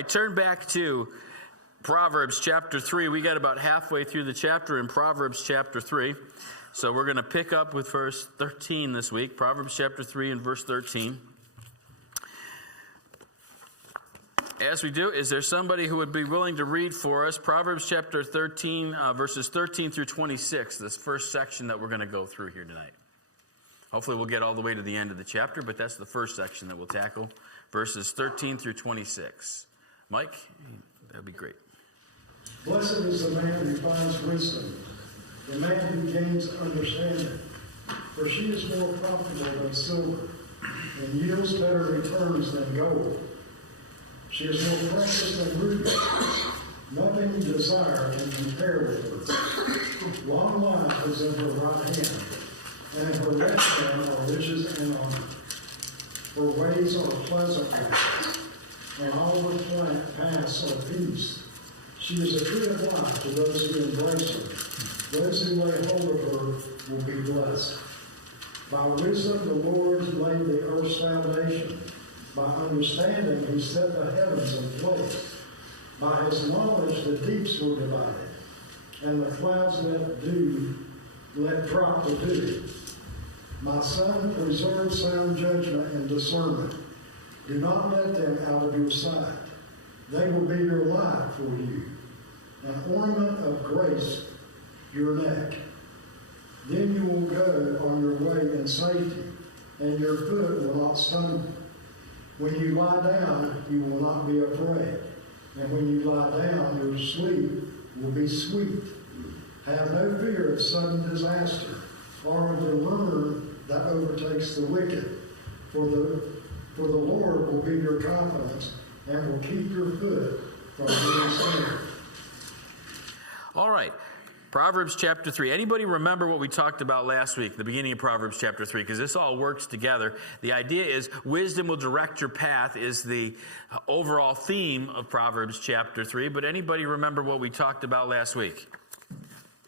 right, turn back to Proverbs chapter 3. We got about halfway through the chapter in Proverbs chapter 3. So we're going to pick up with verse 13 this week. Proverbs chapter 3 and verse 13. As we do, is there somebody who would be willing to read for us Proverbs chapter 13, verses 13 through 26, this first section that we're going to go through here tonight? Hopefully we'll get all the way to the end of the chapter, but that's the first section that we'll tackle, verses 13 through 26. Mike, that would be great. Blessed is the man who finds wisdom, the man who gains understanding, for she is more profitable than silver, and yields better returns than gold. She is more precious than rubies. Nothing you desire can compare with her. Long life is in her right hand, and in her left hand are riches and honor. Her ways are pleasant ways, and all her paths are peace. She is a tree of life to those who embrace her. Those who lay hold of her will be blessed. By wisdom the Lord laid the earth's foundation. By understanding he set the heavens in place. By his knowledge the deeps were divided, and the clouds let drop the dew. My son, preserve sound judgment and discernment. Do not let them out of your sight. They will be your light for you, an ornament of grace your neck. Then you will go on your way in safety, and your foot will not stumble. When you lie down, you will not be afraid. And when you lie down, your sleep will be sweet. Have no fear of sudden disaster, or of the ruin that overtakes the wicked. For the Lord will be your confidence, and will keep your foot from being snared. All right. Proverbs chapter 3. Anybody remember what we talked about last week, the beginning of Proverbs chapter 3? Because this all works together. The idea is wisdom will direct your path is the overall theme of Proverbs chapter 3. But anybody remember what we talked about last week?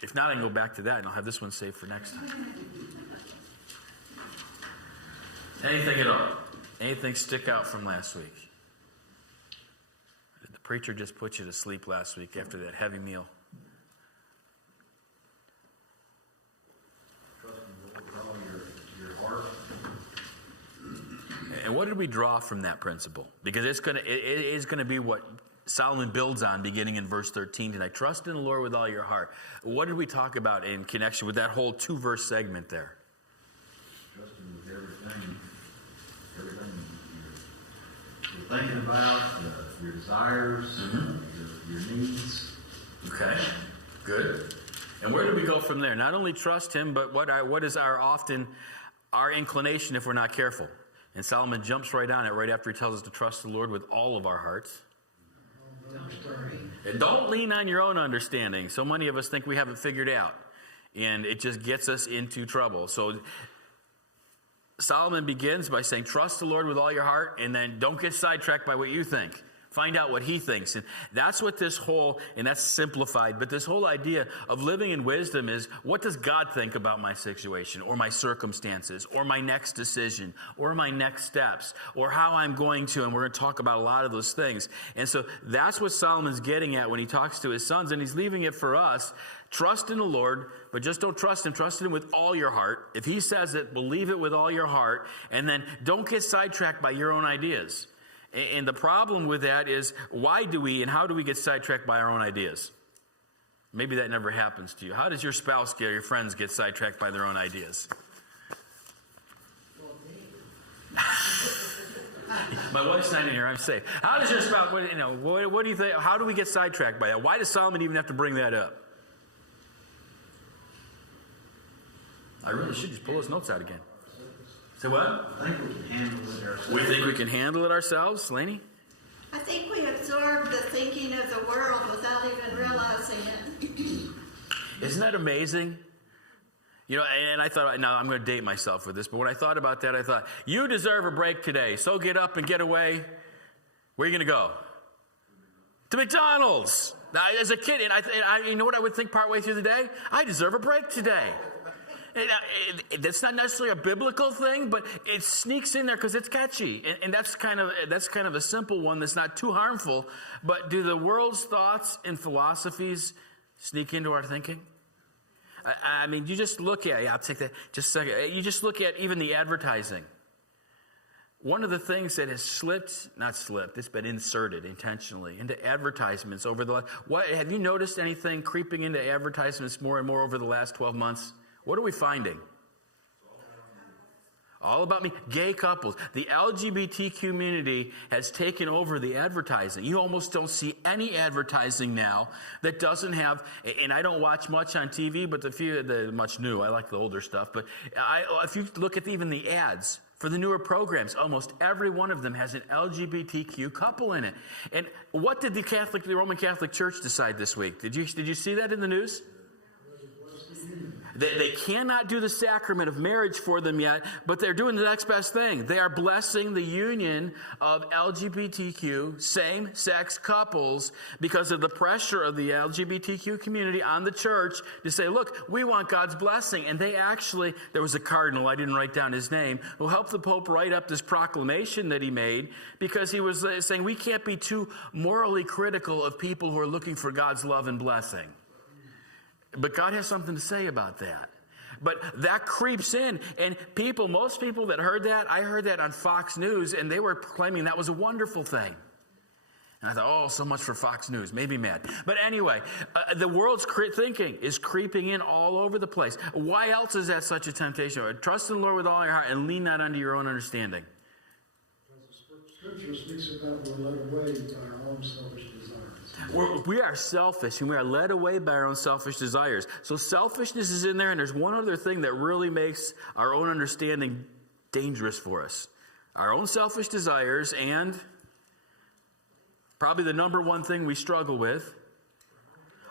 If not, I can go back to that and I'll have this one saved for next time. Anything at all? Anything stick out from last week? Did the preacher just put you to sleep last week after that heavy meal? And what did we draw from that principle? Because it is going to be what Solomon builds on beginning in verse 13 tonight. Trust in the Lord with all your heart. What did we talk about in connection with that whole 2-verse segment there? Trust him with everything you're thinking about, your desires, your needs. Okay, good. And where do we go from there? Not only trust him, but what is our inclination if we're not careful? And Solomon jumps right on it right after he tells us to trust the Lord with all of our hearts. And don't lean on your own understanding. So many of us think we have it figured out, and it just gets us into trouble. So Solomon begins by saying, trust the Lord with all your heart, and then don't get sidetracked by what you think. Find out what he thinks. And that's what and that's simplified, but this whole idea of living in wisdom is, what does God think about my situation or my circumstances or my next decision or my next steps or how I'm going to, and we're going to talk about a lot of those things. And so that's what Solomon's getting at when he talks to his sons, and he's leaving it for us. Trust in the Lord, but just don't trust in him with all your heart. If he says it, believe it with all your heart, and then don't get sidetracked by your own ideas. And the problem with that is, why do we and how do we get sidetracked by our own ideas? Maybe that never happens to you. How does your spouse or your friends get sidetracked by their own ideas? My wife's not in here, I'm safe. How does your spouse, what do you think? How do we get sidetracked by that? Why does Solomon even have to bring that up? I really should just pull his notes out again. Say what? I think we can handle it ourselves. We think we can handle it ourselves, Laney? I think we absorb the thinking of the world without even realizing it. Isn't that amazing? And I thought, now I'm going to date myself with this, but when I thought about that, I thought, you deserve a break today, so get up and get away. Where are you going to go? To McDonald's. Now, as a kid, and I you know what I would think partway through the day? I deserve a break today. That's not necessarily a biblical thing, but it sneaks in there because it's catchy. And that's kind of a simple one that's not too harmful. But do the world's thoughts and philosophies sneak into our thinking? I mean, you just look at, I'll take that just a second. You just look at even the advertising. One of the things that has it's been inserted intentionally into advertisements over the last, have you noticed anything creeping into advertisements more and more over the last 12 months? What are we finding? All about me. Gay couples. The LGBT community has taken over the advertising. You almost don't see any advertising now that doesn't have, and I don't watch much on TV, but much new. I like the older stuff. But if you look at even the ads for the newer programs, almost every one of them has an LGBTQ couple in it. And what did the Roman Catholic Church decide this week? Did you see that in the news? They cannot do the sacrament of marriage for them yet, but they're doing the next best thing. They are blessing the union of LGBTQ, same-sex couples, because of the pressure of the LGBTQ community on the church to say, look, we want God's blessing. And there was a cardinal, I didn't write down his name, who helped the Pope write up this proclamation that he made, because he was saying we can't be too morally critical of people who are looking for God's love and blessing. But God has something to say about that. But that creeps in, and most people that heard that, I heard that on Fox News, and they were claiming that was a wonderful thing. And I thought, oh, so much for Fox News, made me mad. But anyway, the world's thinking is creeping in all over the place. Why else is that such a temptation? Trust in the Lord with all your heart and lean not unto your own understanding. Because the Scripture speaks about we're led away by our own selfish desires. We are selfish, and we are led away by our own selfish desires. So selfishness is in there, and there's one other thing that really makes our own understanding dangerous for us. Our own selfish desires, and probably the number one thing we struggle with,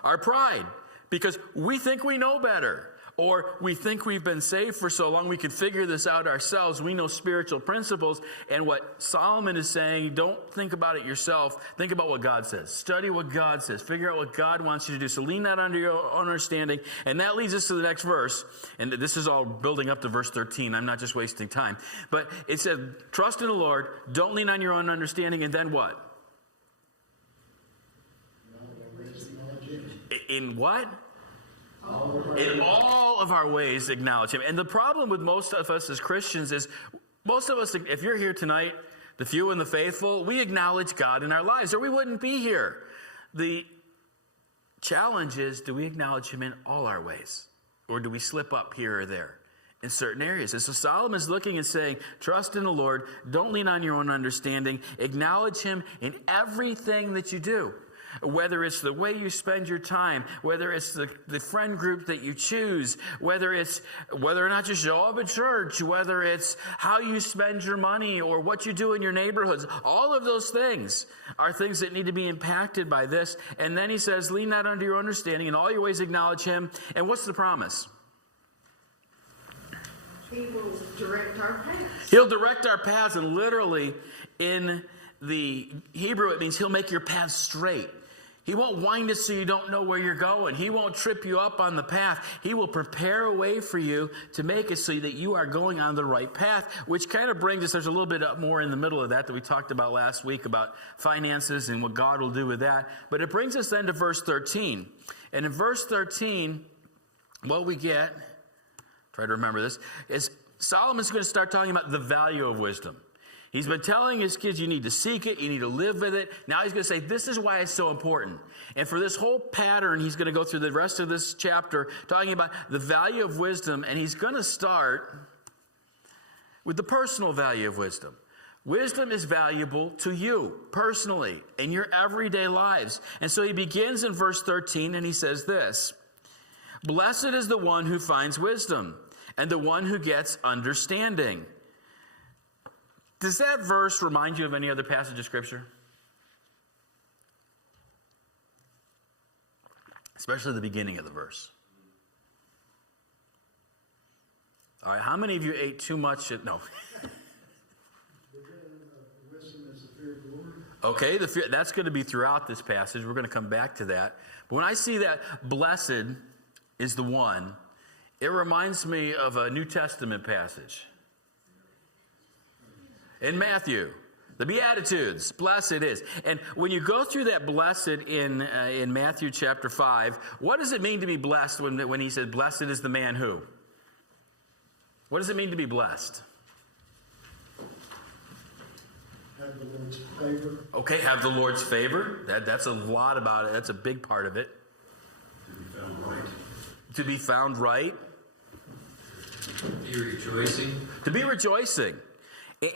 our pride. Because we think we know better. Or we think we've been saved for so long we could figure this out ourselves. We know spiritual principles. And what Solomon is saying, don't think about it yourself. Think about what God says. Study what God says. Figure out what God wants you to do. So lean not under your own understanding. And that leads us to the next verse. And this is all building up to verse 13. I'm not just wasting time. But it said, trust in the Lord. Don't lean on your own understanding. And then what? In what? In all of our ways, acknowledge Him. And the problem with most of us as Christians is, most of us, if you're here tonight, the few and the faithful, we acknowledge God in our lives, or we wouldn't be here. The challenge is, do we acknowledge Him in all our ways? Or do we slip up here or there in certain areas? And so Solomon's looking and saying, trust in the Lord, don't lean on your own understanding, acknowledge Him in everything that you do. Whether it's the way you spend your time, whether it's the friend group that you choose, whether or not you show up at church, whether it's how you spend your money or what you do in your neighborhoods, all of those things are things that need to be impacted by this. And then he says, lean not unto your understanding, in all your ways acknowledge Him. And what's the promise? He will direct our paths. He'll direct our paths, and literally in the Hebrew it means He'll make your paths straight. He won't wind us so you don't know where you're going. He won't trip you up on the path. He will prepare a way for you to make it so that you are going on the right path, which kind of brings us, there's a little bit more in the middle of that we talked about last week about finances and what God will do with that. But it brings us then to verse 13. And in verse 13, what we get, try to remember this, is Solomon's going to start talking about the value of wisdom. He's been telling his kids, you need to seek it, you need to live with it. Now he's going to say, this is why it's so important. And for this whole pattern, he's going to go through the rest of this chapter talking about the value of wisdom. And he's going to start with the personal value of wisdom. Wisdom is valuable to you personally in your everyday lives. And so he begins in verse 13 and he says this, blessed is the one who finds wisdom and the one who gets understanding. Does that verse remind you of any other passage of Scripture? Especially the beginning of the verse. All right, how many of you ate too much? No. Okay, that's going to be throughout this passage. We're going to come back to that. But when I see that blessed is the one, It reminds me of a New Testament passage. In Matthew, the Beatitudes, blessed is. And when you go through that blessed in Matthew chapter 5, what does it mean to be blessed when he said, blessed is the man who? What does it mean to be blessed? Have the Lord's favor. Okay, have the Lord's favor. That's a lot about it. That's a big part of it. To be found right. To be found right. Be rejoicing. To be rejoicing.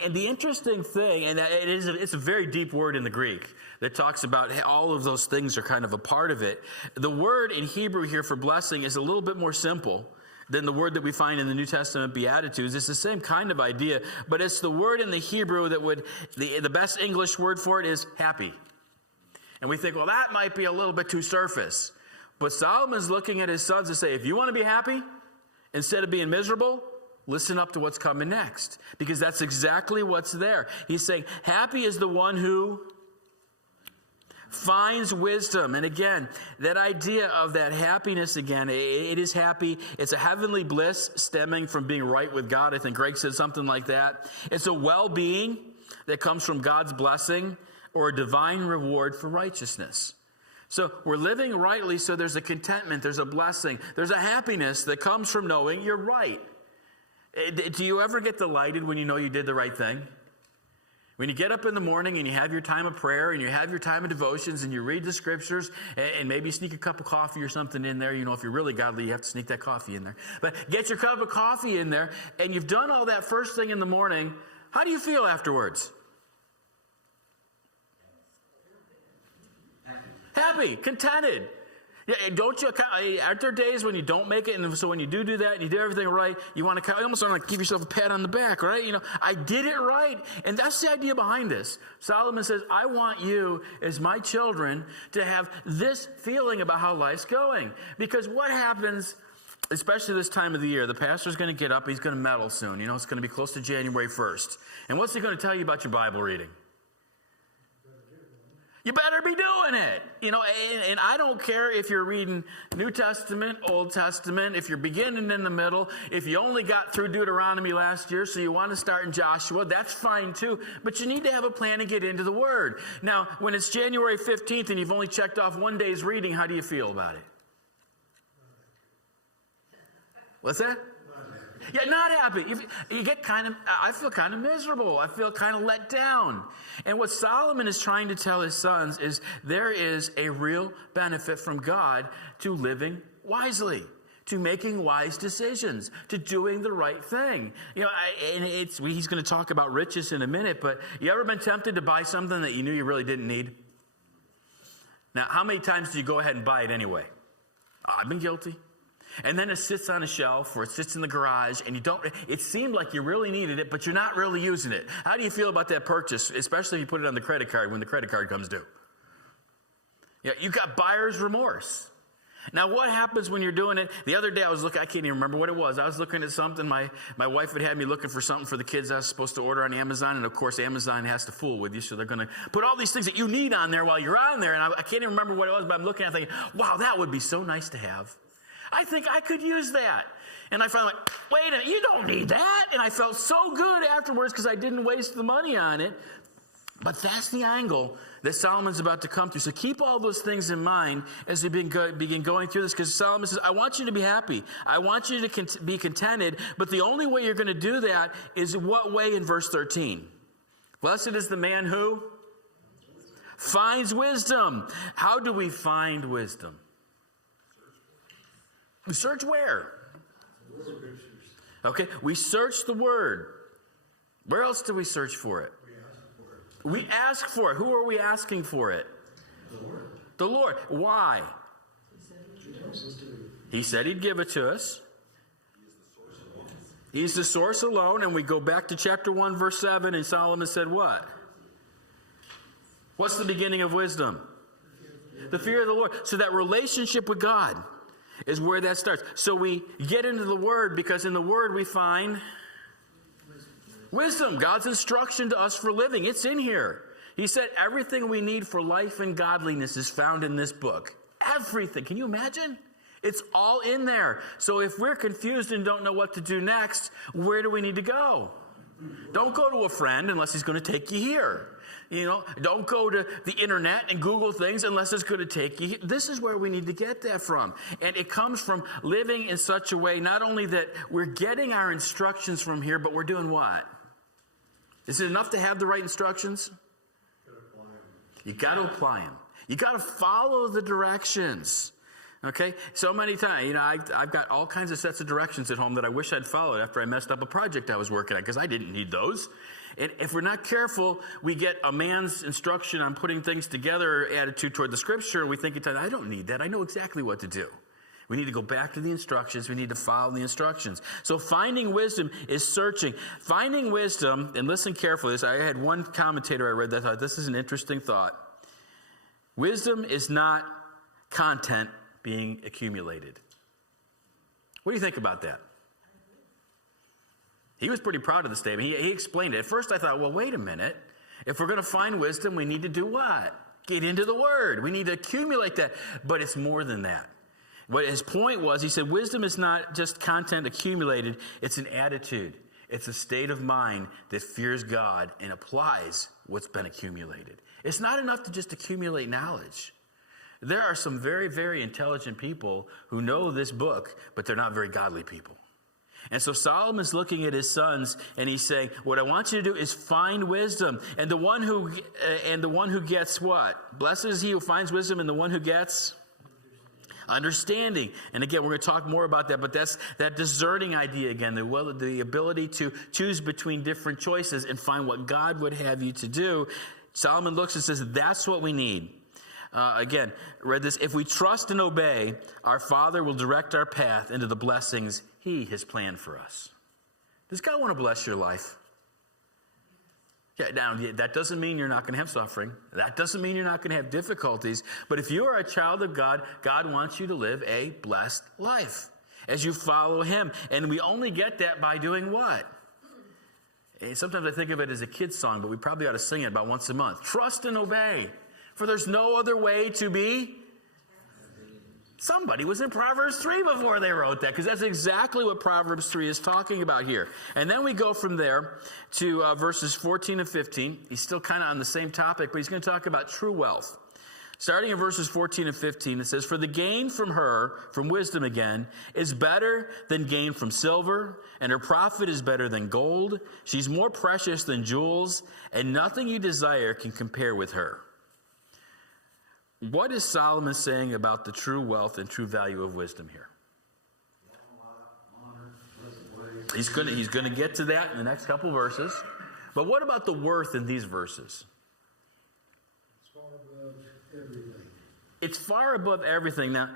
And the interesting thing, and it's a very deep word in the Greek that talks about all of those things are kind of a part of it. The word in Hebrew here for blessing is a little bit more simple than the word that we find in the New Testament Beatitudes. It's the same kind of idea, but it's the word in the Hebrew that the best English word for it is happy. And we think, well, that might be a little bit too surface. But Solomon's looking at his sons to say, if you want to be happy, instead of being miserable, listen up to what's coming next. Because that's exactly what's there. He's saying, happy is the one who finds wisdom. And again, that idea of that happiness again, it is happy. It's a heavenly bliss stemming from being right with God. I think Greg said something like that. It's a well-being that comes from God's blessing or a divine reward for righteousness. So we're living rightly, so there's a contentment, there's a blessing, there's a happiness that comes from knowing you're right. Do you ever get delighted when you know you did the right thing? When you get up in the morning and you have your time of prayer and you have your time of devotions and you read the scriptures and maybe you sneak a cup of coffee or something in there. You know, if you're really godly, you have to sneak that coffee in there. But get your cup of coffee in there and you've done all that first thing in the morning. How do you feel afterwards? Happy, contented. Yeah, don't you? Aren't there days when you don't make it, and so when you do that, and you do everything right, you want to almost want to give yourself a pat on the back, right? You know, I did it right, and that's the idea behind this. Solomon says, "I want you, as my children, to have this feeling about how life's going, because what happens." Especially this time of the year, the pastor's going to get up, he's going to meddle soon. You know, it's going to be close to January 1st. And what's he going to tell you about your Bible reading? You better be doing it. You know, and I don't care if you're reading New Testament, Old Testament, if you're beginning in the middle, if you only got through Deuteronomy last year, so you want to start in Joshua, that's fine too. But you need to have a plan to get into the Word. Now, when it's January 15th and you've only checked off one day's reading, how do you feel about it? What's that? Yeah, not happy. You get I feel kind of miserable. I feel kind of let down. And what Solomon is trying to tell his sons is there is a real benefit from God to living wisely, to making wise decisions, to doing the right thing. You know, he's going to talk about riches in a minute, but you ever been tempted to buy something that you knew you really didn't need? Now, how many times do you go ahead and buy it anyway? I've been guilty. And then it sits on a shelf or it sits in the garage and it seemed like you really needed it, but you're not really using it. How do you feel about that purchase, especially if you put it on the credit card when the credit card comes due? Yeah, you got buyer's remorse. Now, what happens when you're doing it? The other day I can't even remember what it was. I was looking at something. My wife had me looking for something for the kids I was supposed to order on Amazon. And of course, Amazon has to fool with you. So they're going to put all these things that you need on there while you're on there. And I can't even remember what it was, but I'm looking at it thinking, wow, that would be so nice to have. I think I could use that. And I finally went, wait a minute, you don't need that. And I felt so good afterwards because I didn't waste the money on it. But that's the angle that Solomon's about to come through. So keep all those things in mind as we begin going through this, because Solomon says, I want you to be happy. I want you to be contented. But the only way you're going to do that is what way in verse 13? Blessed is the man who finds wisdom. How do we find wisdom? We search where? Okay, we search the Word. Where else do we search for it? We ask for it. Who are we asking for it? The Lord. Why? He said He'd give it to us. He's the source alone. And we go back to chapter 1, verse 7, and Solomon said what? What's the beginning of wisdom? The fear of the Lord. So that relationship with God is where that starts. So we get into the Word because in the Word we find wisdom, God's instruction to us for living. It's in here. He said everything we need for life and godliness is found in this book. Everything. Can you imagine? It's all in there. So if we're confused and don't know what to do next, where do we need to go? Don't go to a friend unless he's going to take you here. Don't go to the internet and Google things unless it's going to take you here. This is where we need to get that from. And it comes from living in such a way, not only that we're getting our instructions from here, but we're doing what? Is it enough to have the right instructions? You got to apply them. You got to follow the directions. Okay? So many times, I've got all kinds of sets of directions at home that I wish I'd followed after I messed up a project I was working on, because I didn't need those. And if we're not careful, we get a man's instruction on putting things together attitude toward the scripture, and we think, I don't need that. I know exactly what to do. We need to go back to the instructions. We need to follow the instructions. So finding wisdom is searching. Finding wisdom, and listen carefully, I had one commentator I read that thought, this is an interesting thought. Wisdom is not content being accumulated. What do you think about that? He was pretty proud of the statement. He explained it. At first I thought, well, wait a minute. If we're going to find wisdom, we need to do what? Get into the Word. We need to accumulate that. But it's more than that. What his point was, he said, wisdom is not just content accumulated. It's an attitude. It's a state of mind that fears God and applies what's been accumulated. It's not enough to just accumulate knowledge. There are some very, very intelligent people who know this book, but they're not very godly people. And so Solomon's looking at his sons, and he's saying, what I want you to do is find wisdom. And the one who gets what? Blessed is he who finds wisdom, and the one who gets understanding. And again, we're going to talk more about that, but that's that discerning idea again, the ability to choose between different choices and find what God would have you to do. Solomon looks and says, that's what we need. Again, read this. If we trust and obey, our Father will direct our path into the blessings He has planned for us. Does God want to bless your life? Yeah, now, that doesn't mean you're not going to have suffering. That doesn't mean you're not going to have difficulties. But if you are a child of God, God wants you to live a blessed life as you follow Him. And we only get that by doing what? And sometimes I think of it as a kid's song, but we probably ought to sing it about once a month. Trust and obey. For there's no other way to be. Somebody was in Proverbs 3 before they wrote that, because that's exactly what Proverbs 3 is talking about here. And then we go from there to verses 14 and 15. He's still kind of on the same topic, but he's going to talk about true wealth. Starting in verses 14 and 15, it says, for the gain from her, from wisdom again, is better than gain from silver, and her profit is better than gold. She's more precious than jewels, and nothing you desire can compare with her. What is Solomon saying about the true wealth and true value of wisdom here? He's going to get to that in the next couple verses. But what about the worth in these verses? It's far above everything. It's far above everything. Now,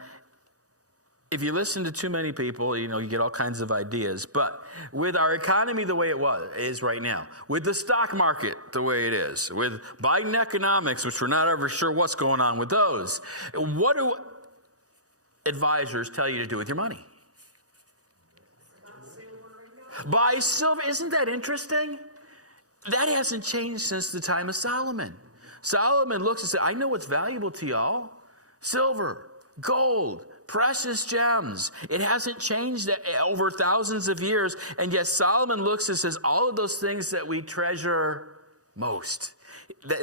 if you listen to too many people, you get all kinds of ideas. But with our economy the way it is right now, with the stock market the way it is, with Biden economics, which we're not ever sure what's going on with those, what do advisors tell you to do with your money? Buy silver. Isn't that interesting? That hasn't changed since the time of Solomon. Solomon looks and says, I know what's valuable to y'all. Silver, gold, precious gems. It hasn't changed over thousands of years. And yet Solomon looks and says, all of those things that we treasure most.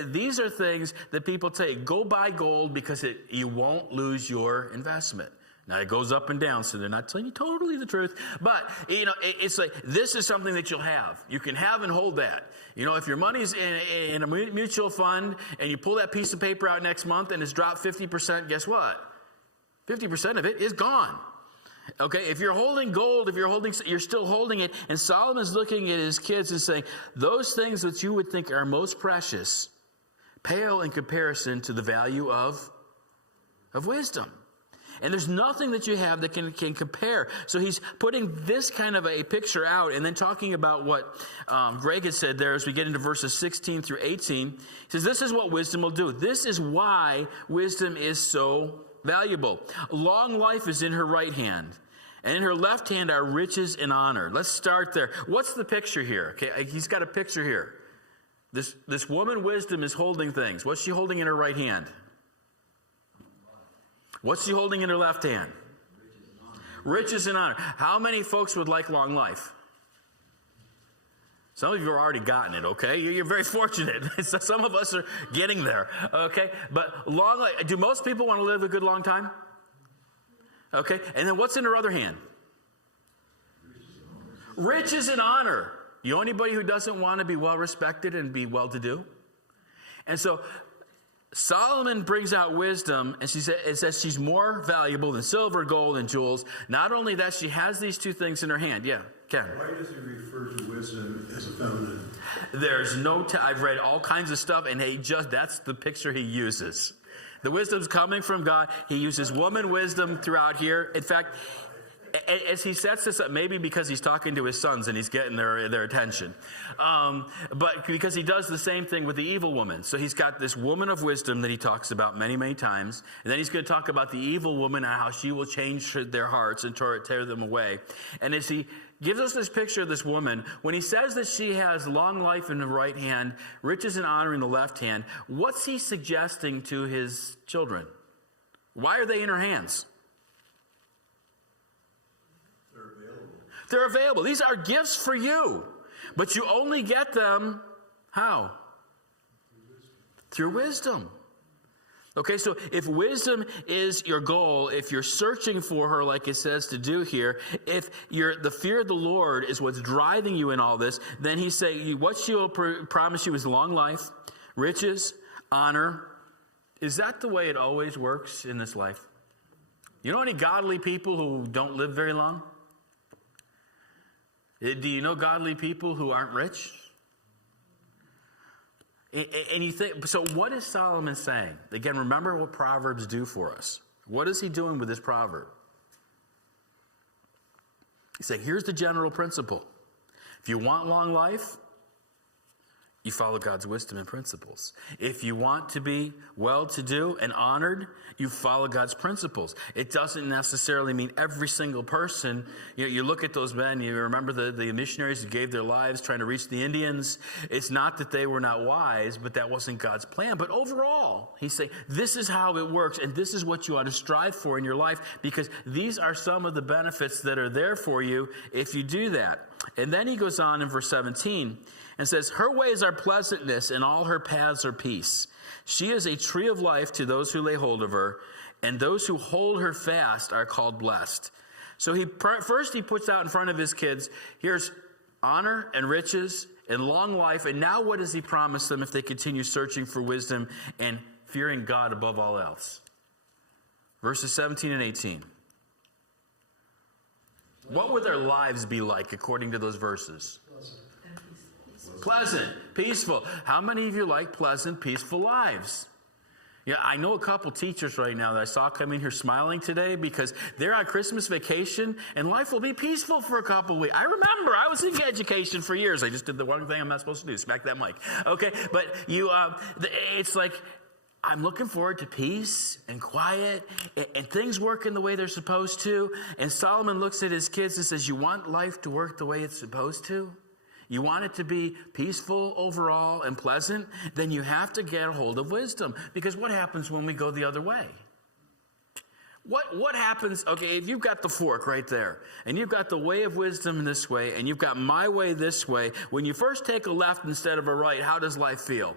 These are things that people take. Go buy gold because you won't lose your investment. Now, it goes up and down, so they're not telling you totally the truth. But, it's like, this is something that you'll have. You can have and hold that. If your money's in a mutual fund and you pull that piece of paper out next month and it's dropped 50%, guess what? 50% of it is gone. Okay, if you're holding gold, you're still holding it. And Solomon's looking at his kids and saying, those things that you would think are most precious pale in comparison to the value of wisdom. And there's nothing that you have that can compare. So he's putting this kind of a picture out and then talking about what Greg had said there as we get into verses 16 through 18. He says, this is what wisdom will do. This is why wisdom is so valuable. Long life is in her right hand, and in her left hand are riches and honor. Let's start there. What's the picture here? Okay, he's got a picture here. This woman wisdom is holding things. What's she holding in her right hand? What's she holding in her left hand? Riches and honor. How many folks would like long life? Some of you have already gotten it, okay? You're very fortunate. Some of us are getting there, okay? But long life, do most people want to live a good long time? Okay, and then what's in her other hand? Riches and honor. You know anybody who doesn't want to be well respected and be well to do? And so Solomon brings out wisdom, and it says she's more valuable than silver, gold, and jewels. Not only that, she has these two things in her hand. Yeah, Ken. Why does he refer to wisdom as a feminine? There's no, I've read all kinds of stuff, and that's the picture he uses. The wisdom's coming from God. He uses woman wisdom throughout here. In fact, as he sets this up, maybe because he's talking to his sons and he's getting their attention, but because he does the same thing with the evil woman. So he's got this woman of wisdom that he talks about many, many times, and then he's going to talk about the evil woman and how she will change their hearts and tear them away. And as he gives us this picture of this woman, when he says that she has long life in the right hand, riches and honor in the left hand, what's he suggesting to his children? Why are they in her hands? They're available. These are gifts for you. But you only get them, how? Through wisdom. Okay, so if wisdom is your goal, if you're searching for her like it says to do here, if the fear of the Lord is what's driving you in all this, then he's saying what she will promise you is long life, riches, honor. Is that the way it always works in this life? You know any godly people who don't live very long? Do you know godly people who aren't rich? And you think, so what is Solomon saying? Again, remember what Proverbs do for us. What is he doing with this proverb? He's saying, here's the general principle. If you want long life, you follow God's wisdom and principles. If you want to be well-to-do and honored, you follow God's principles. It doesn't necessarily mean every single person. You look at those men, you remember the missionaries who gave their lives trying to reach the Indians. It's not that they were not wise, but that wasn't God's plan. But overall, he's saying, this is how it works, and this is what you ought to strive for in your life, because these are some of the benefits that are there for you if you do that. And then he goes on in verse 17 and says, her ways are pleasantness, and all her paths are peace. She is a tree of life to those who lay hold of her, and those who hold her fast are called blessed. So first he puts out in front of his kids, here's honor and riches and long life, and now what does he promise them if they continue searching for wisdom and fearing God above all else? Verses 17 and 18. What would their lives be like according to those verses? Pleasant, peaceful. How many of you like pleasant, peaceful lives? Yeah, I know a couple teachers right now that I saw come in here smiling today because they're on Christmas vacation and life will be peaceful for a couple weeks. I remember I was in education for years. I just did the one thing I'm not supposed to do, smack that mic. Okay, but it's like, I'm looking forward to peace and quiet and things working the way they're supposed to. And Solomon looks at his kids and says, you want life to work the way it's supposed to? You want it to be peaceful overall and pleasant? Then you have to get a hold of wisdom. Because what happens when we go the other way? What happens, okay, if you've got the fork right there, and you've got the way of wisdom this way, and you've got my way this way, when you first take a left instead of a right, how does life feel?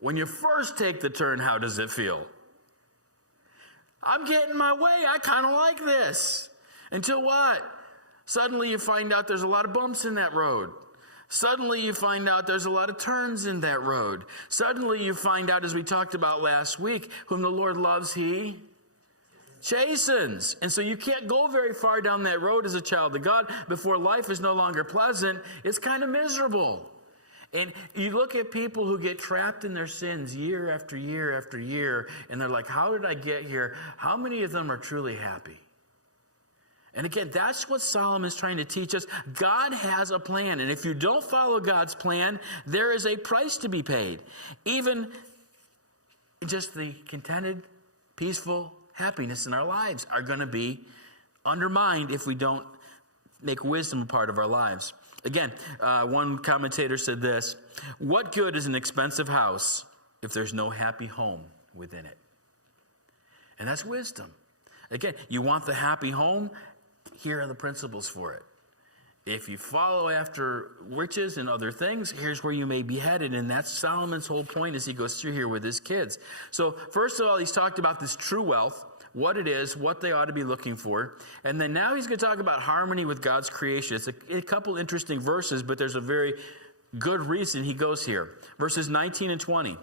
When you first take the turn, how does it feel? I'm getting my way. I kind of like this. Until what? Suddenly you find out there's a lot of bumps in that road. Suddenly you find out there's a lot of turns in that road. Suddenly you find out, as we talked about last week, whom the Lord loves, he chastens. And so you can't go very far down that road as a child of God before life is no longer pleasant. It's kind of miserable. And you look at people who get trapped in their sins year after year after year, and they're like, how did I get here? How many of them are truly happy? And again, that's what Solomon's trying to teach us. God has a plan, and if you don't follow God's plan, there is a price to be paid. Even just the contented, peaceful happiness in our lives are going to be undermined if we don't make wisdom a part of our lives. Again, one commentator said this: what good is an expensive house if there's no happy home within it? And that's wisdom. Again, you want the happy home? Here are the principles for it. If you follow after riches and other things, here's where you may be headed. And that's Solomon's whole point as he goes through here with his kids. So first of all, he's talked about this true wealth, what it is, what they ought to be looking for. And then now he's going to talk about harmony with God's creation. It's a couple interesting verses, but there's a very good reason he goes here. Verses 19 and 20.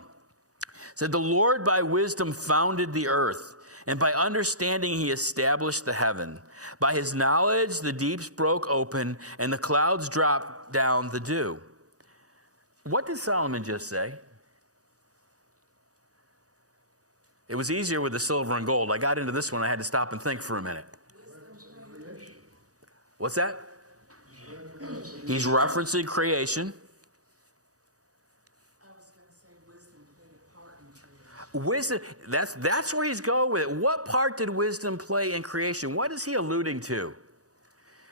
Said, the Lord by wisdom founded the earth, and by understanding he established the heaven. By his knowledge the deeps broke open, and the clouds dropped down the dew. What did Solomon just say? It was easier with the silver and gold. I got into this one, I had to stop and think for a minute. What's that? He's referencing creation. Wisdom, that's where he's going with it. What part did wisdom play in creation? What is he alluding to?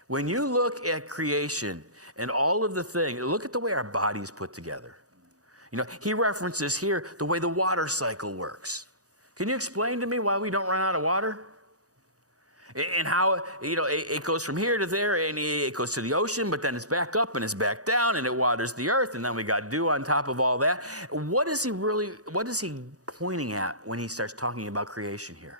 When you look at creation and all of the things, look at the way our body's put together. You know, he references here the way the water cycle works. Can you explain to me why we don't run out of water? And how, you know, it goes from here to there, and it goes to the ocean, but then it's back up and it's back down, and it waters the earth, and then we got dew on top of all that. What is he pointing at when he starts talking about creation here?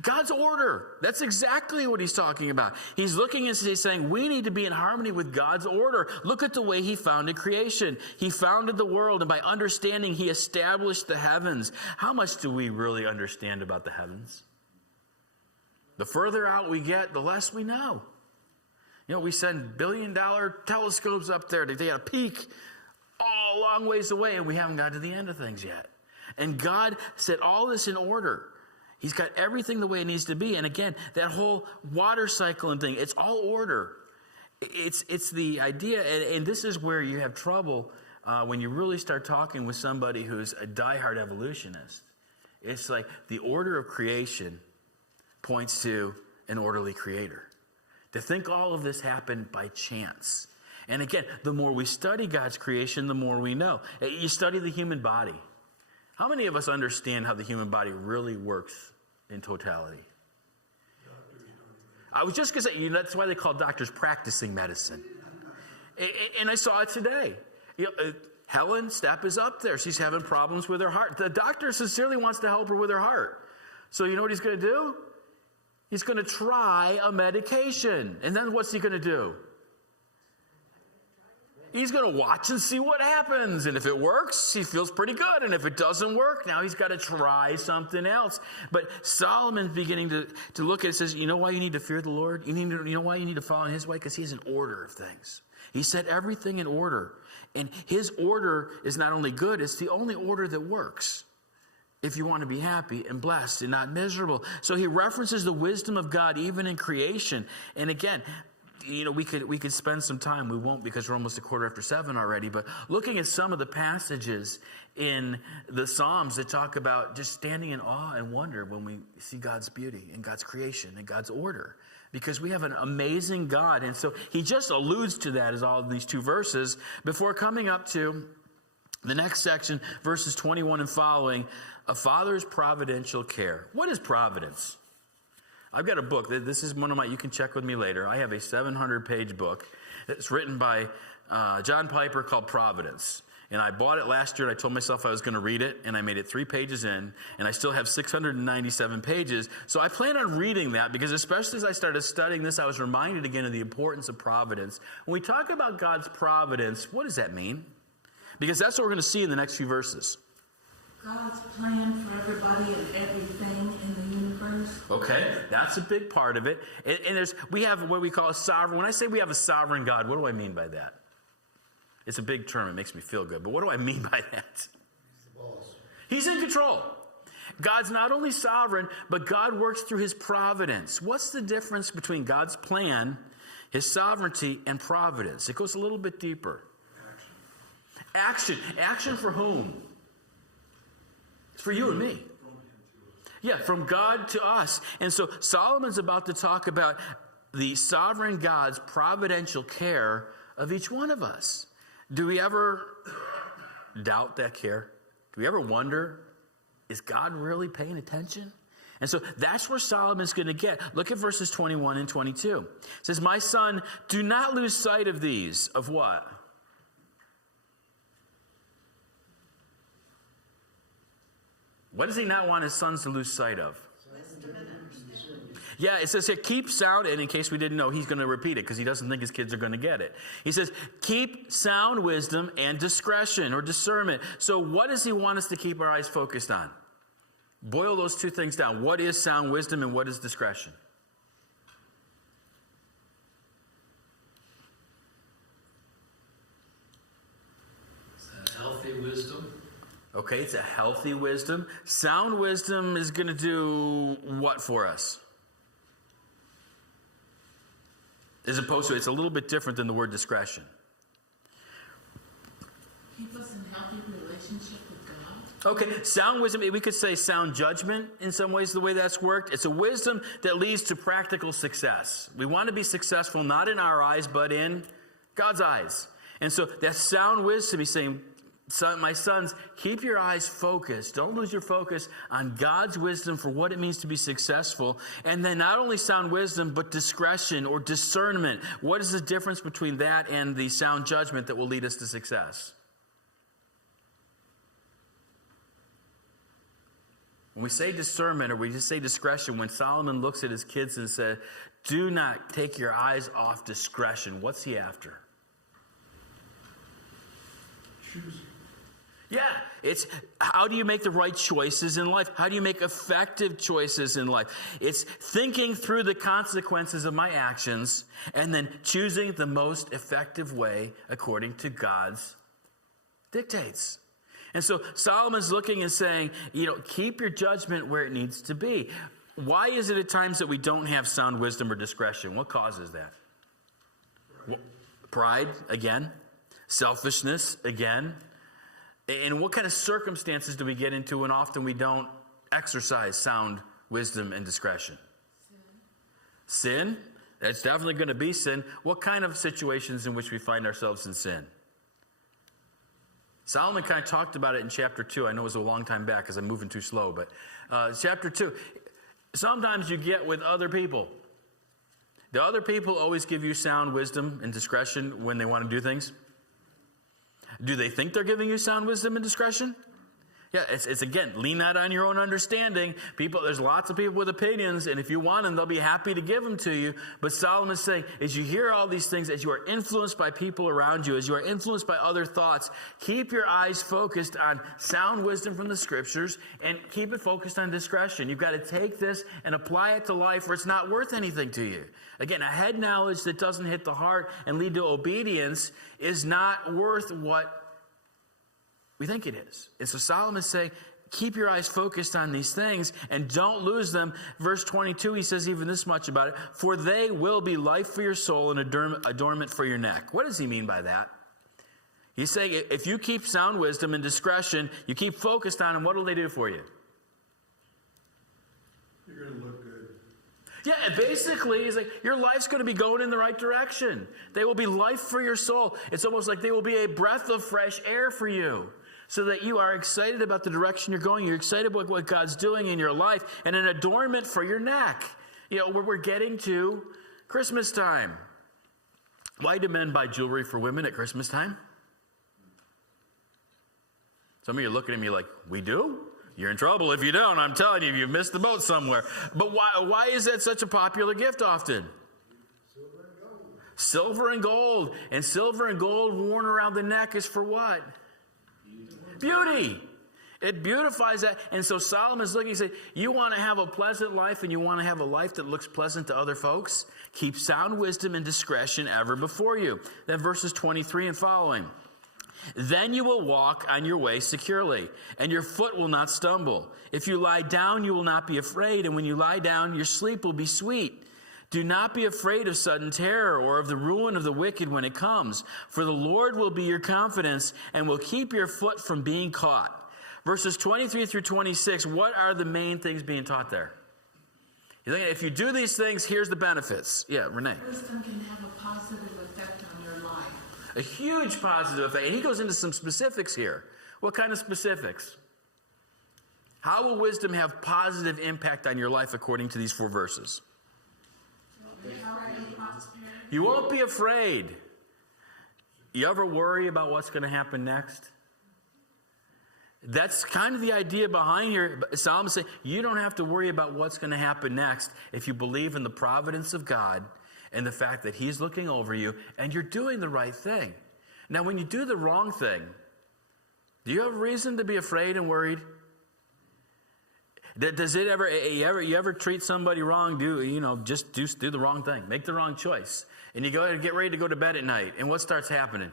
God's order. That's exactly what he's talking about. He's looking and he's saying we need to be in harmony with God's order. Look at the way he founded creation. He founded the world, and by understanding, he established the heavens. How much do we really understand about the heavens? The further out we get, the less we know. You know, we send billion-dollar telescopes up there to get a peek all a long ways away, and we haven't got to the end of things yet. And God set all this in order. He's got everything the way it needs to be. And again, that whole water cycle and thing, it's all order. It's the idea, and this is where you have trouble when you really start talking with somebody who's a diehard evolutionist. It's like the order of creation points to an orderly creator. To think all of this happened by chance. And again, the more we study God's creation, the more we know. You study the human body. How many of us understand how the human body really works in totality? I was just going to say, you know, that's why they call doctors practicing medicine. And I saw it today. You know, Helen Stepp is up there. She's having problems with her heart. The doctor sincerely wants to help her with her heart. So you know what he's going to do? He's going to try a medication. And then what's he going to do? He's going to watch and see what happens. And if it works, he feels pretty good. And if it doesn't work, now he's got to try something else. But Solomon's beginning to look at it, says, you know why you need to fear the Lord? You know why you need to follow in his way? Because he has an order of things. He set everything in order. And his order is not only good, it's the only order that works if you want to be happy and blessed and not miserable. So he references the wisdom of God even in creation. And again, you know, we could spend some time. We won't because we're almost 7:15 already. But looking at some of the passages in the Psalms that talk about just standing in awe and wonder when we see God's beauty and God's creation and God's order. Because we have an amazing God. And so he just alludes to that as all of these two verses before coming up to the next section, verses 21 and following, a father's providential care. What is providence? I've got a book. This is one of my, you can check with me later. I have a 700-page book that's written by John Piper called Providence. And I bought it last year, and I told myself I was going to read it, and I made it 3 pages in, and I still have 697 pages. So I plan on reading that, because especially as I started studying this, I was reminded again of the importance of providence. When we talk about God's providence, what does that mean? Because that's what we're going to see in the next few verses. God's plan for everybody and everything in the universe. Okay, that's a big part of it. And we have what we call a sovereign. When I say we have a sovereign God, what do I mean by that? It's a big term. It makes me feel good. But what do I mean by that? He's the boss. He's in control. God's not only sovereign, but God works through his providence. What's the difference between God's plan, his sovereignty, and providence? It goes a little bit deeper. Action. Action for whom? It's for you and me. Yeah, from God to us. And so Solomon's about to talk about the sovereign God's providential care of each one of us. Do we ever doubt that care? Do we ever wonder, is God really paying attention? And so that's where Solomon's going to get. Look at verses 21 and 22. It says, my son, do not lose sight of these. Of what? What does he not want his sons to lose sight of? Wisdom and understanding. Yeah, it says here, keep sound, and in case we didn't know, he's going to repeat it because he doesn't think his kids are going to get it. He says, keep sound wisdom and discretion or discernment. So what does he want us to keep our eyes focused on? Boil those two things down. What is sound wisdom and what is discretion? Is that healthy wisdom? Okay, it's a healthy wisdom. Sound wisdom is going to do what for us? As opposed to, it's a little bit different than the word discretion. Keep us in healthy relationship with God. Okay, sound wisdom, we could say sound judgment in some ways, the way that's worked. It's a wisdom that leads to practical success. We want to be successful not in our eyes, but in God's eyes. And so that sound wisdom, he's saying, my sons, keep your eyes focused. Don't lose your focus on God's wisdom for what it means to be successful. And then not only sound wisdom, but discretion or discernment. What is the difference between that and the sound judgment that will lead us to success? When we say discernment or we just say discretion, when Solomon looks at his kids and says, do not take your eyes off discretion, what's he after? Choose. Yeah, it's how do you make the right choices in life? How do you make effective choices in life? It's thinking through the consequences of my actions and then choosing the most effective way according to God's dictates. And so Solomon's looking and saying, keep your judgment where it needs to be. Why is it at times that we don't have sound wisdom or discretion? What causes that? Pride, again. Selfishness, again. And what kind of circumstances do we get into when often we don't exercise sound wisdom and discretion? Sin? That's definitely going to be sin. What kind of situations in which we find ourselves in sin? Solomon kind of talked about it in chapter 2. I know it was a long time back because I'm moving too slow, but chapter 2. Sometimes you get with other people. Do other people always give you sound wisdom and discretion when they want to do things? Do they think they're giving you sound wisdom and discretion? Yeah, it's again, lean not on your own understanding. There's lots of people with opinions, and if you want them, they'll be happy to give them to you. But Solomon's saying, as you hear all these things, as you are influenced by people around you, as you are influenced by other thoughts, keep your eyes focused on sound wisdom from the scriptures and keep it focused on discretion. You've got to take this and apply it to life, or it's not worth anything to you. Again, a head knowledge that doesn't hit the heart and lead to obedience is not worth what we think it is. And so Solomon's saying, keep your eyes focused on these things and don't lose them. Verse 22, he says even this much about it. For they will be life for your soul and adornment for your neck. What does he mean by that? He's saying if you keep sound wisdom and discretion, you keep focused on them, what will they do for you? You're going to look good. Yeah, basically, he's like, your life's going to be going in the right direction. They will be life for your soul. It's almost like they will be a breath of fresh air for you. So that you are excited about the direction you're going. You're excited about what God's doing in your life. And an adornment for your neck. We're getting to Christmas time. Why do men buy jewelry for women at Christmas time? Some of you are looking at me like, we do? You're in trouble if you don't. I'm telling you, you've missed the boat somewhere. But why is that such a popular gift often? Silver and gold. And silver and gold worn around the neck is for what? Beauty. It beautifies that. And so Solomon's looking and saying, you want to have a pleasant life and you want to have a life that looks pleasant to other folks? Keep sound wisdom and discretion ever before you. Then verses 23 and following. Then you will walk on your way securely, and your foot will not stumble. If you lie down, you will not be afraid, and when you lie down, your sleep will be sweet. Do not be afraid of sudden terror or of the ruin of the wicked when it comes, for the Lord will be your confidence and will keep your foot from being caught. Verses 23 through 26, what are the main things being taught there? You think if you do these things, here's the benefits. Yeah, Renee. Wisdom can have a positive effect on your life. A huge positive effect. And he goes into some specifics here. What kind of specifics? How will wisdom have positive impact on your life according to these 4 verses? You won't be afraid. You ever worry about what's going to happen next? That's kind of the idea behind here. Solomon saying, you don't have to worry about what's going to happen next if you believe in the providence of God and the fact that he's looking over you and you're doing the right thing. Now, when you do the wrong thing, do you have reason to be afraid and worried? Does it ever, you ever treat somebody wrong, just do the wrong thing, make the wrong choice. And you go to get ready to go to bed at night, and what starts happening?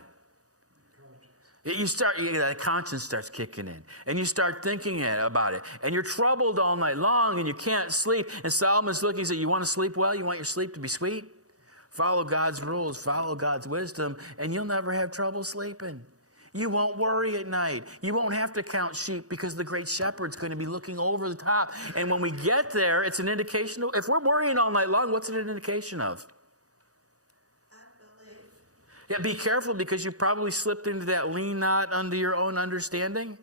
That conscience starts kicking in, and you start thinking about it, and you're troubled all night long, and you can't sleep. And Solomon's looking and says, you want to sleep well? You want your sleep to be sweet? Follow God's rules, follow God's wisdom, and you'll never have trouble sleeping. You won't worry at night. You won't have to count sheep because the great shepherd's going to be looking over the top. And when we get there, it's an indication of, if we're worrying all night long, what's it an indication of? Unbelief. Yeah, be careful because you probably slipped into that lean not unto your own understanding.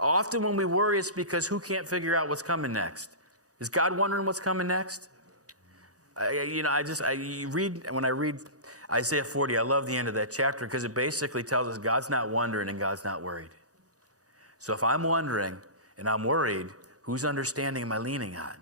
Often when we worry, it's because who can't figure out what's coming next? Is God wondering what's coming next? When I read Isaiah 40, I love the end of that chapter because it basically tells us God's not wondering and God's not worried. So if I'm wondering and I'm worried, whose understanding am I leaning on?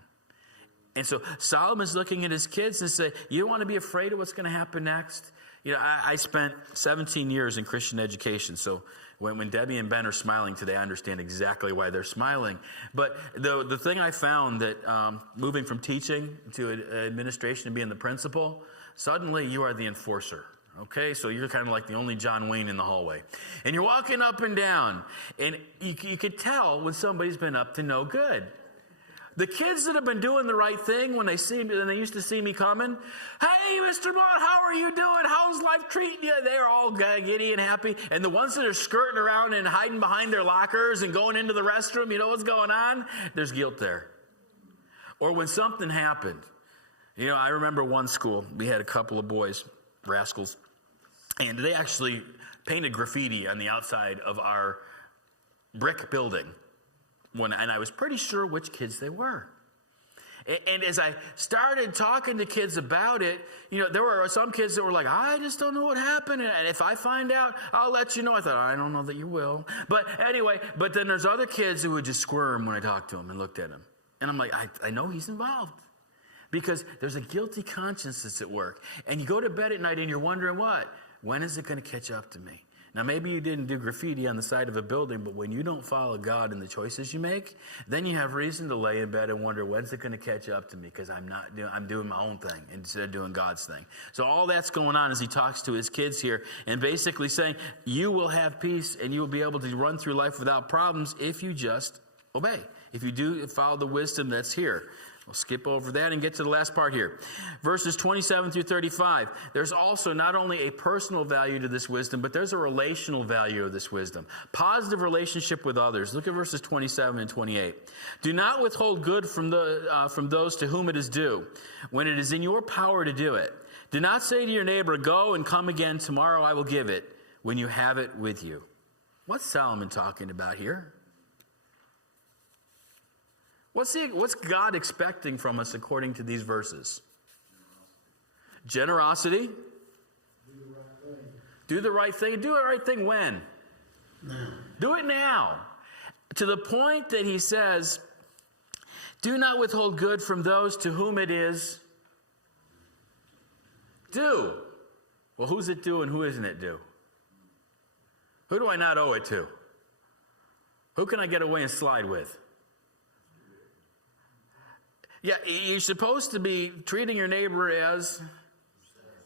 And so Solomon's looking at his kids and say, you don't want to be afraid of what's going to happen next? I spent 17 years in Christian education, so when Debbie and Ben are smiling today, I understand exactly why they're smiling. But the thing I found that moving from teaching to administration and being the principal, suddenly you are the enforcer. Okay, so you're kind of like the only John Wayne in the hallway. And you're walking up and down, and you could tell when somebody's been up to no good. The kids that have been doing the right thing when they used to see me coming, hey, Mr. Bott, how are you doing? How's life treating you? They're all giddy and happy. And the ones that are skirting around and hiding behind their lockers and going into the restroom, you know what's going on? There's guilt there. Or when something happened. I remember one school, we had a couple of boys, rascals, and they actually painted graffiti on the outside of our brick building. And I was pretty sure which kids they were. And as I started talking to kids about it, there were some kids that were like, I just don't know what happened. And if I find out, I'll let you know. I thought, I don't know that you will. But anyway, then there's other kids who would just squirm when I talked to them and looked at them. And I'm like, I know he's involved. Because there's a guilty conscience that's at work. And you go to bed at night and you're wondering what? When is it going to catch up to me? Now, maybe you didn't do graffiti on the side of a building, but when you don't follow God in the choices you make, then you have reason to lay in bed and wonder, when's it going to catch up to me? Because I'm doing my own thing instead of doing God's thing. So all that's going on as he talks to his kids here and basically saying, you will have peace and you will be able to run through life without problems if you just obey. If you do follow the wisdom that's here. We'll skip over that and get to the last part here. Verses 27 through 35. There's also not only a personal value to this wisdom, but there's a relational value of this wisdom. Positive relationship with others. Look at verses 27 and 28. Do not withhold good from those to whom it is due, when it is in your power to do it. Do not say to your neighbor, go and come again, tomorrow I will give it, when you have it with you. What's Solomon talking about here? What's God expecting from us according to these verses? Generosity. Do the right thing. Do the right thing when? Now. Do it now. To the point that he says, do not withhold good from those to whom it is due. Well, who's it due and who isn't it due? Who do I not owe it to? Who can I get away and slide with? Yeah, you're supposed to be treating your neighbor as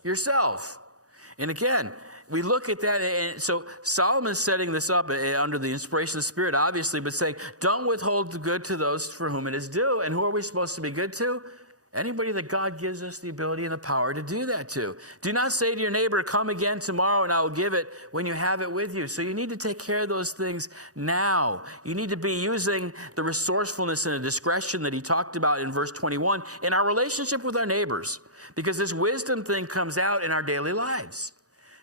yourself. And again, we look at that, and so Solomon's setting this up under the inspiration of the Spirit, obviously, but saying, don't withhold the good to those for whom it is due. And who are we supposed to be good to? Anybody that God gives us the ability and the power to do that to. Do not say to your neighbor, come again tomorrow and I will give it when you have it with you. So you need to take care of those things now. You need to be using the resourcefulness and the discretion that he talked about in verse 21 in our relationship with our neighbors. Because this wisdom thing comes out in our daily lives.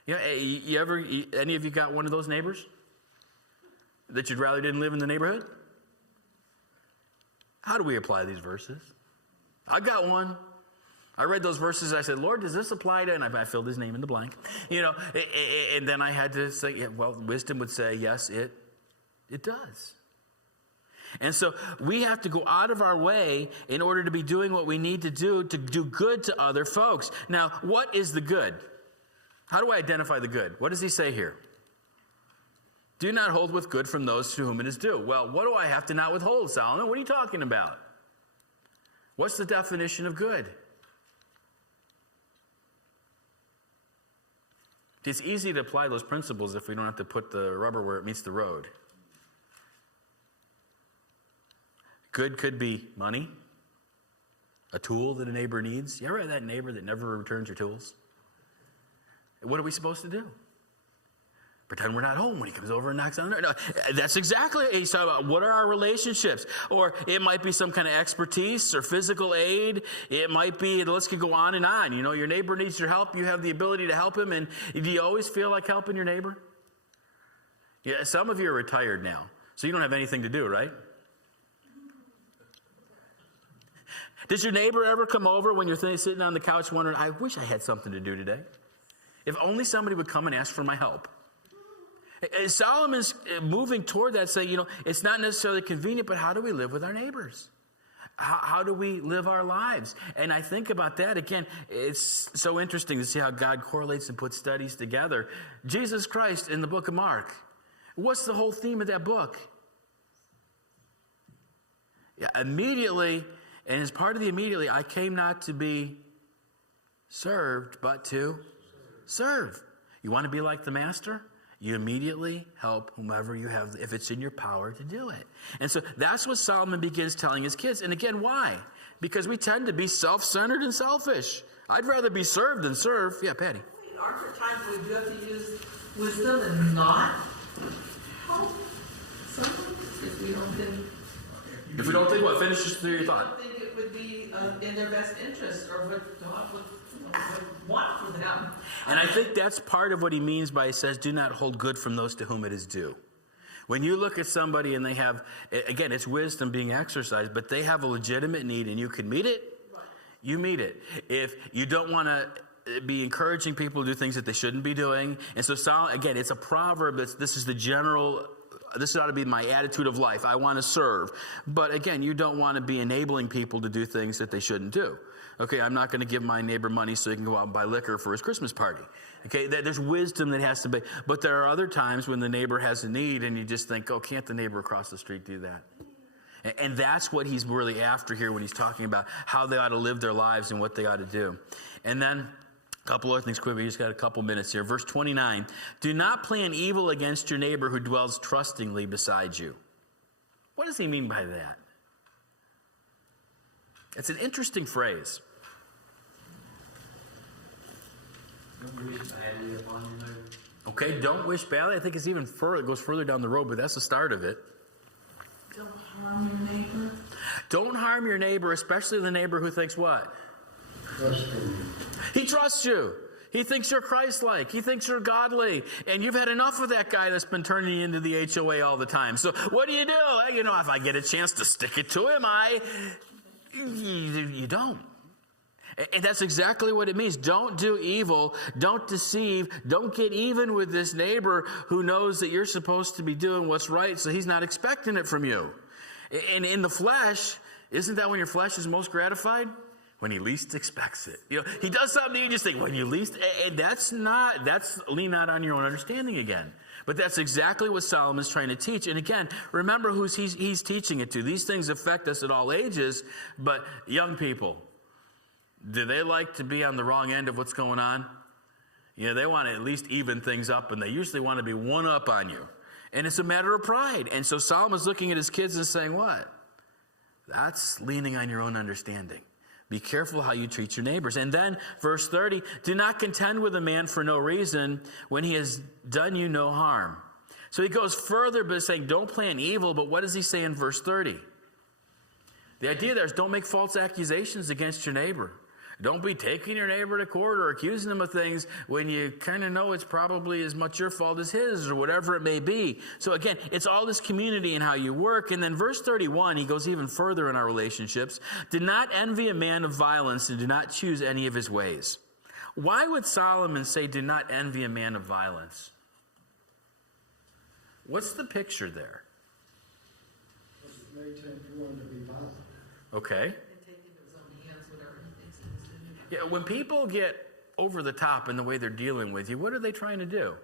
Any of you got one of those neighbors that you'd rather didn't live in the neighborhood? How do we apply these verses? I got one. I read those verses. I said, Lord, does this apply to? And I filled his name in the blank. And then I had to say, yeah, well, wisdom would say, yes, it does. And so we have to go out of our way in order to be doing what we need to do good to other folks. Now, what is the good? How do I identify the good? What does he say here? Do not hold with good from those to whom it is due. Well, what do I have to not withhold, Solomon? What are you talking about? What's the definition of good? It's easy to apply those principles if we don't have to put the rubber where it meets the road. Good could be money, a tool that a neighbor needs. You ever have that neighbor that never returns your tools? What are we supposed to do? Pretend we're not home when he comes over and knocks on the door. No, that's exactly what he's talking about. What are our relationships? Or it might be some kind of expertise or physical aid. It might be, the list could go on and on. You know, your neighbor needs your help. You have the ability to help him. And do you always feel like helping your neighbor? Yeah, some of you are retired now, so you don't have anything to do, right? Does your neighbor ever come over when you're sitting on the couch wondering, I wish I had something to do today? If only somebody would come and ask for my help. Solomon's moving toward that, saying, it's not necessarily convenient, but how do we live with our neighbors? How do we live our lives? And I think about that, again, it's so interesting to see how God correlates and puts studies together. Jesus Christ in the book of Mark. What's the whole theme of that book? Yeah, immediately, and as part of the immediately, I came not to be served, but to serve. You want to be like the master? You immediately help whomever you have, if it's in your power to do it. And so that's what Solomon begins telling his kids. And again, why? Because we tend to be self-centered and selfish. I'd rather be served than serve. Yeah, Patty. Aren't there times where we do have to use wisdom and not help someone if we don't think what? Finish just through your thought. I don't think it would be in their best interest or what God would want for them. And I think that's part of what he means by he says, do not hold good from those to whom it is due. When you look at somebody and they have, again, it's wisdom being exercised, but they have a legitimate need and you can meet it, you meet it. If you don't want to be encouraging people to do things that they shouldn't be doing. And so, again, it's a proverb. This ought to be my attitude of life. I want to serve. But again, you don't want to be enabling people to do things that they shouldn't do. Okay, I'm not going to give my neighbor money so he can go out and buy liquor for his Christmas party. Okay, there's wisdom that has to be. But there are other times when the neighbor has a need and you just think, oh, can't the neighbor across the street do that? And that's what he's really after here when he's talking about how they ought to live their lives and what they ought to do. And then a couple other things quickly. We just got a couple minutes here. Verse 29, do not plan evil against your neighbor who dwells trustingly beside you. What does he mean by that? It's an interesting phrase. Don't wish badly upon your neighbor. Okay, don't wish badly. I think it's even further. It goes further down the road, but that's the start of it. Don't harm your neighbor. Don't harm your neighbor, especially the neighbor who thinks what? Trusting. He trusts you. He thinks you're Christ-like. He thinks you're godly. And you've had enough of that guy that's been turning you into the HOA all the time. So what do? If I get a chance to stick it to him, you don't. And that's exactly what it means. Don't do evil. Don't deceive. Don't get even with this neighbor who knows that you're supposed to be doing what's right, so he's not expecting it from you. And in the flesh, isn't that when your flesh is most gratified? When he least expects it. He does something, you just think, when you least, and that's lean not on your own understanding again. But that's exactly what Solomon's trying to teach. And again, remember who he's teaching it to. These things affect us at all ages, but young people, do they like to be on the wrong end of what's going on? They want to at least even things up, and they usually want to be one up on you. And it's a matter of pride. And so Solomon's looking at his kids and saying, what? That's leaning on your own understanding. Be careful how you treat your neighbors. And then, verse 30, do not contend with a man for no reason when he has done you no harm. So he goes further by saying, don't plan evil, but what does he say in verse 30? The idea there is don't make false accusations against your neighbor. Don't be taking your neighbor to court or accusing him of things when you kind of know it's probably as much your fault as his or whatever it may be. So again, it's all this community and how you work. And then verse 31, he goes even further in our relationships. Do not envy a man of violence and do not choose any of his ways. Why would Solomon say do not envy a man of violence? What's the picture there? It may tempt one to be violent. Okay. And take into his own hands whatever he thinks it is to do. Yeah, when people get over the top in the way they're dealing with you, what are they trying to do?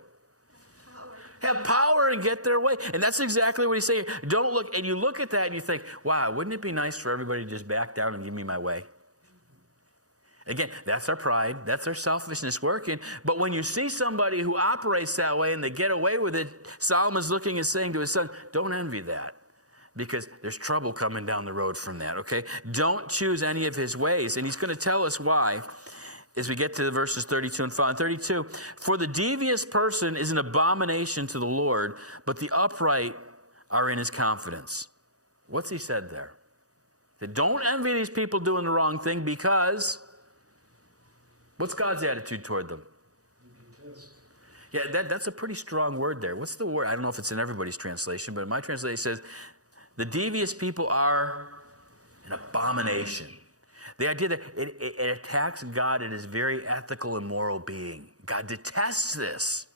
Have power and get their way. And that's exactly what he's saying. Don't look, and you look at that and you think, wow, wouldn't it be nice for everybody to just back down and give me my way? Again, that's our pride. That's our selfishness working. But when you see somebody who operates that way and they get away with it, Solomon's looking and saying to his son, don't envy that. Because there's trouble coming down the road from that, okay? Don't choose any of his ways. And he's going to tell us why as we get to the verses 32 and 5. 32, for the devious person is an abomination to the Lord, but the upright are in his confidence. What's he said there? He said, don't envy these people doing the wrong thing because what's God's attitude toward them? Yeah, that's a pretty strong word there. What's the word? I don't know if it's in everybody's translation, but in my translation it says, the devious people are an abomination. The idea that it attacks God in his very ethical and moral being. God detests this.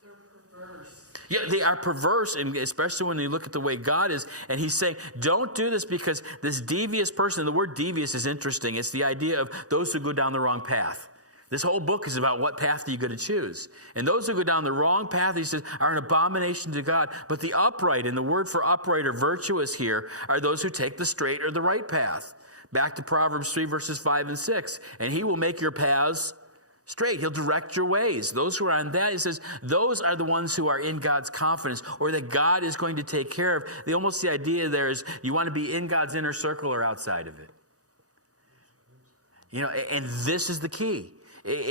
They're perverse. Yeah, they are perverse, and especially when you look at the way God is. And he's saying, don't do this because this devious person, the word devious is interesting. It's the idea of those who go down the wrong path. This whole book is about what path are you going to choose. And those who go down the wrong path, he says, are an abomination to God. But the upright, and the word for upright or virtuous here, are those who take the straight or the right path. Back to Proverbs 3, verses 5 and 6. And he will make your paths straight. He'll direct your ways. Those who are on that, he says, those are the ones who are in God's confidence, or that God is going to take care of. The idea there is you want to be in God's inner circle or outside of it. You know, and this is the key.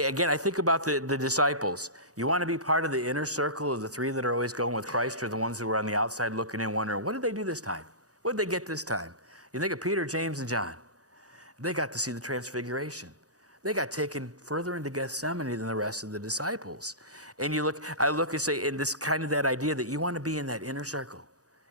Again, I think about the disciples. You want to be part of the inner circle of the three that are always going with Christ, or the ones who are on the outside looking in wondering, what did they do this time? What did they get this time? You think of Peter, James, and John. They got to see the transfiguration. They got taken further into Gethsemane than the rest of the disciples. And I look and say, in this kind of that idea that you want to be in that inner circle,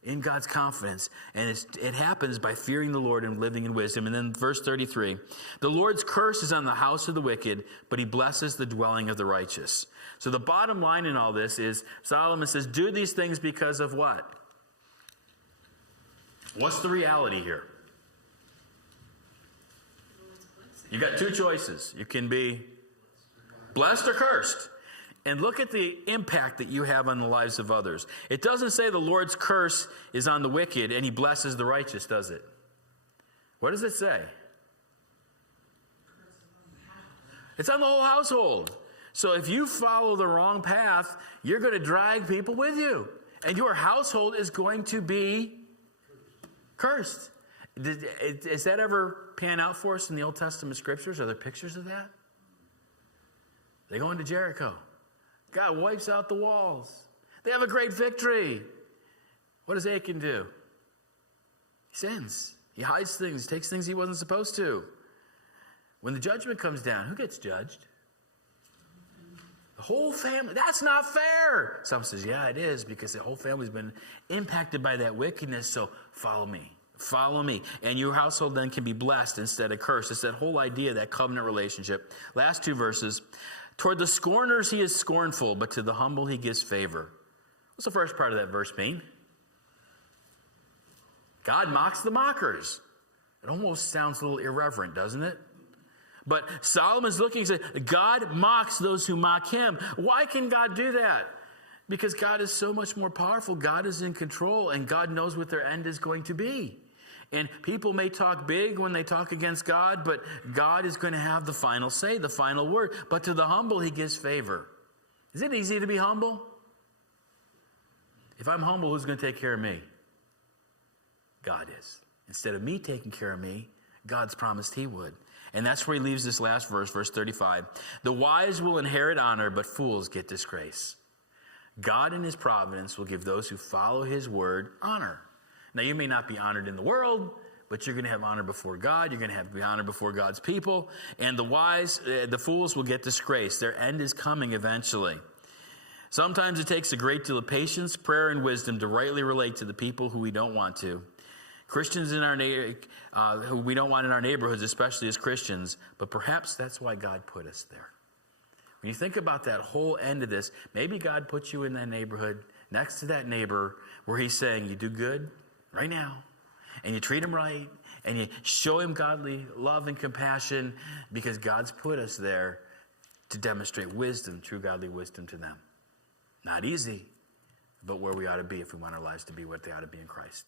in God's confidence. And it happens by fearing the Lord and living in wisdom. And then verse 33, the Lord's curse is on the house of the wicked, but he blesses the dwelling of the righteous. So the bottom line in all this is Solomon says, do these things because of what? What's the reality here? You got two choices. You can be blessed or cursed. And look at the impact that you have on the lives of others. It doesn't say the Lord's curse is on the wicked and he blesses the righteous, does it? What does it say? It's on the whole household. So if you follow the wrong path, you're going to drag people with you. And your household is going to be cursed. Does that ever pan out for us in the Old Testament scriptures? Are there pictures of that? They go into Jericho. God wipes out the walls. They have a great victory. What does Achan do? He sins. He hides things, takes things he wasn't supposed to. When the judgment comes down, who gets judged? The whole family. That's not fair. Some says, yeah, it is, because the whole family's been impacted by that wickedness, so follow me. Follow me. And your household then can be blessed instead of cursed. It's that whole idea, that covenant relationship. Last two verses. Toward the scorners he is scornful, but to the humble he gives favor. What's the first part of that verse mean? God mocks the mockers. It almost sounds a little irreverent, doesn't it? But Solomon's looking and saying, God mocks those who mock him. Why can God do that? Because God is so much more powerful. God is in control, and God knows what their end is going to be. And people may talk big when they talk against God, but God is going to have the final say, the final word. But to the humble, he gives favor. Is it easy to be humble? If I'm humble, who's going to take care of me? God is. Instead of me taking care of me, God's promised he would. And that's where he leaves this last verse, verse 35. The wise will inherit honor, but fools get disgrace. God in his providence will give those who follow his word honor. Now, you may not be honored in the world, but you're going to have honor before God. You're going to have honor before God's people. And the wise, the fools will get disgraced. Their end is coming eventually. Sometimes it takes a great deal of patience, prayer, and wisdom to rightly relate to the people who we don't want to. Christians in our who we don't want in our neighborhoods, especially as Christians, but perhaps that's why God put us there. When you think about that whole end of this, maybe God put you in that neighborhood next to that neighbor where he's saying, you do good right now, and you treat him right, and you show him godly love and compassion because God's put us there to demonstrate wisdom, true godly wisdom to them. Not easy, but where we ought to be if we want our lives to be what they ought to be in Christ.